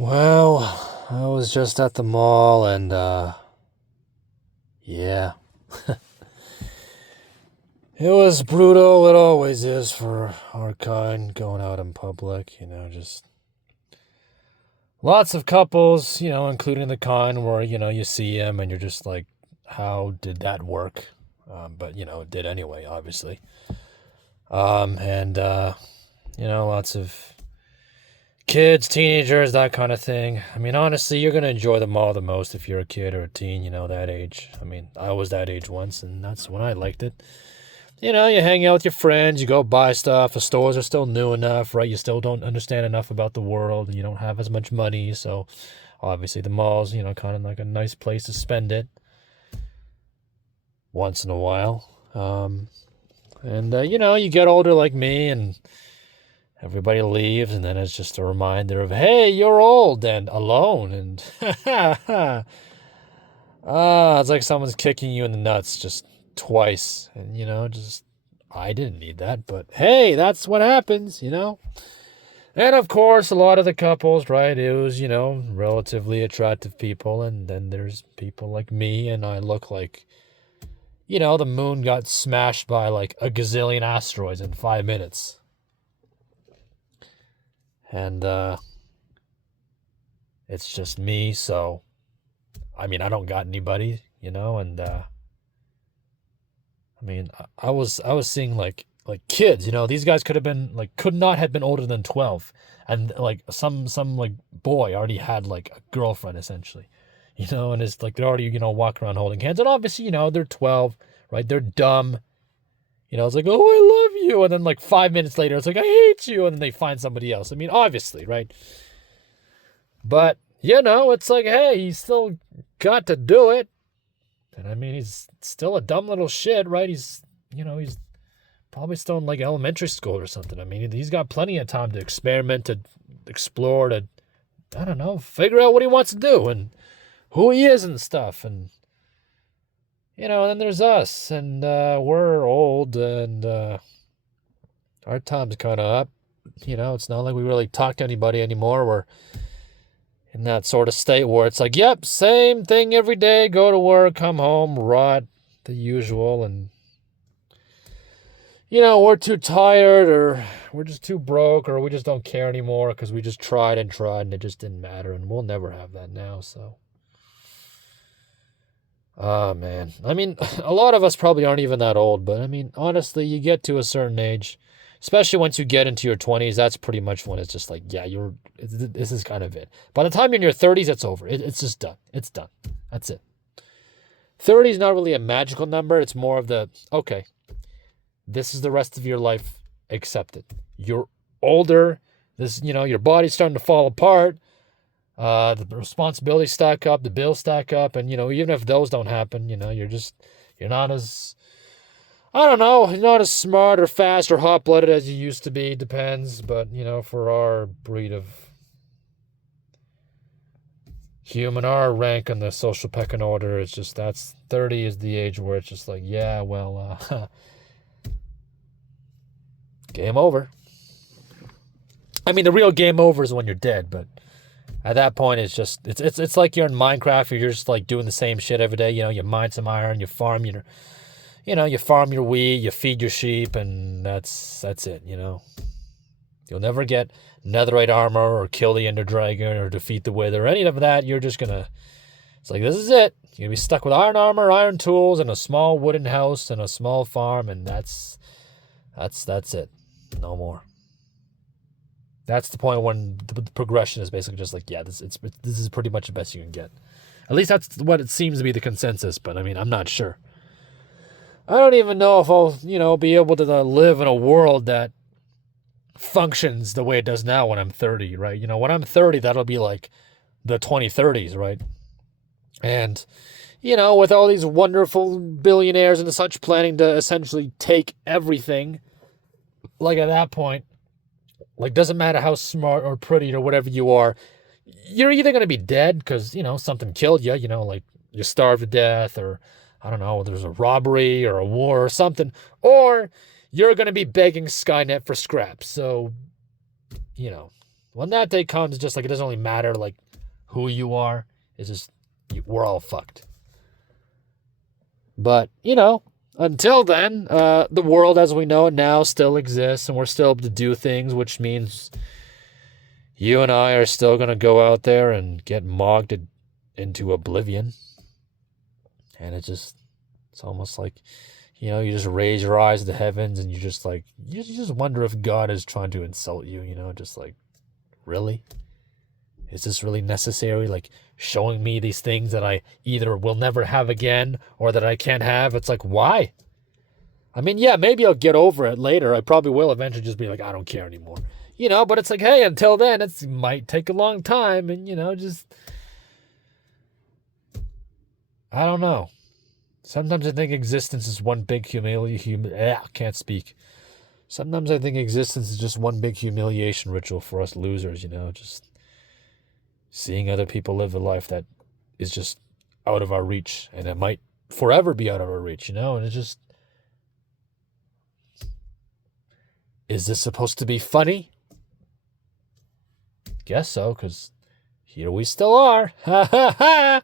Well, I was just at the mall and, yeah. It was brutal. It always is for our kind going out in public, just lots of couples, including the kind where, you see them and you're just like, how did that work? But, it did anyway, obviously. And, lots of kids, teenagers, that kind of thing. I mean, honestly, you're going to enjoy the mall the most if you're a kid or a teen, that age. I mean, I was that age once, and that's when I liked it. You hang out with your friends, you go buy stuff. The stores are still new enough, right? You still don't understand enough about the world, and you don't have as much money. So, obviously, the mall's, kind of like a nice place to spend it once in a while. You get older like me, and everybody leaves, and then it's just a reminder of, hey, you're old and alone, and it's like someone's kicking you in the nuts just twice, and just I didn't need that, but hey, that's what happens. And of course, a lot of the couples, right? It was relatively attractive people, and then there's people like me, and I look like the moon got smashed by like a gazillion asteroids in 5 minutes. And it's just me, so I mean, I don't got anybody, and I mean, I was seeing like kids, these guys could not have been older than 12, and like some like boy already had like a girlfriend essentially, and it's like they're already walking around holding hands, and obviously they're 12, right? They're dumb. It's like, oh, I love you. And then like 5 minutes later, it's like, I hate you. And then they find somebody else. I mean, obviously, right? But, it's like, hey, he's still got to do it. And I mean, he's still a dumb little shit, right? He's probably still in like elementary school or something. I mean, he's got plenty of time to experiment, to explore, to, I don't know, figure out what he wants to do and who he is and stuff. And, and then there's us, and we're old, and our time's kind of up. It's not like we really talk to anybody anymore. We're in that sort of state where it's like, yep, same thing every day, go to work, come home, rot, the usual, and, we're too tired, or we're just too broke, or we just don't care anymore because we just tried, and it just didn't matter, and we'll never have that now, so... Oh, man. I mean, a lot of us probably aren't even that old, but I mean, honestly, you get to a certain age, especially once you get into your 20s, that's pretty much when it's just like, yeah, this is kind of it. By the time you're in your 30s, it's over. It's just done. It's done. That's it. 30 is not really a magical number. It's more of the, okay, this is the rest of your life. Accept it. You're older. Your body's starting to fall apart. The responsibilities stack up, the bills stack up, and, even if those don't happen, you're not as, I don't know, you're not as smart or fast or hot-blooded as you used to be, depends, but, for our breed of human, our rank on the social pecking order, it's just, 30 is the age where it's just like, yeah, well, game over. I mean, the real game over is when you're dead, but... At that point, it's just it's like you're in Minecraft. You're just like doing the same shit every day. You mine some iron, you farm you farm your wheat, you feed your sheep, and that's it. You'll never get netherite armor or kill the Ender Dragon or defeat the Wither or any of that. You're just gonna. It's like this is it. You're gonna be stuck with iron armor, iron tools, and a small wooden house and a small farm, and that's it. No more. That's the point when the progression is basically just like, yeah, this is pretty much the best you can get. At least that's what it seems to be the consensus, but I mean, I'm not sure. I don't even know if I'll, be able to live in a world that functions the way it does now when I'm 30, right? When I'm 30, that'll be like the 2030s, right? And, with all these wonderful billionaires and such planning to essentially take everything, like at that point, like, doesn't matter how smart or pretty or whatever you are, you're either going to be dead because, something killed you, like you starved to death, or, I don't know, there's a robbery or a war or something, or you're going to be begging Skynet for scraps. So, when that day comes, it's just like it doesn't really matter like who you are. It's just we're all fucked. But, until then, the world as we know it now still exists, and we're still able to do things, which means you and I are still going to go out there and get mogged into oblivion. And it's almost like, you just raise your eyes to the heavens and you just wonder if God is trying to insult you, just like, really? Is this really necessary? Like, showing me these things that I either will never have again or that I can't have? It's like, why? I mean, yeah, maybe I'll get over it later. I probably will eventually just be like, I don't care anymore. But it's like, hey, until then, it might take a long time. And, I don't know. Sometimes I think existence is one big can't speak. Sometimes I think existence is just one big humiliation ritual for us losers, just seeing other people live a life that is just out of our reach, and it might forever be out of our reach, and it's just, is this supposed to be funny? Guess so, because here we still are. Ha ha ha!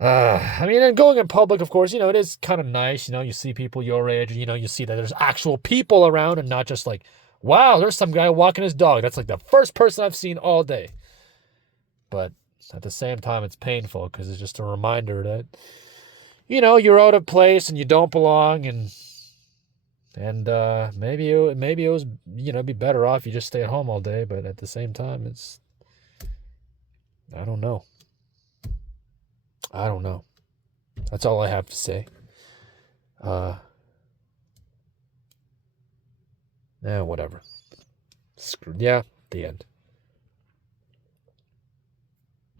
I mean, and going in public, of course, it is kind of nice. You see people your age, you see that there's actual people around and not just like, wow, there's some guy walking his dog. That's like the first person I've seen all day. But at the same time, it's painful because it's just a reminder that, you're out of place and you don't belong, and maybe it was, be better off you just stay at home all day. But at the same time, I don't know. That's all I have to say. Whatever. Yeah, the end.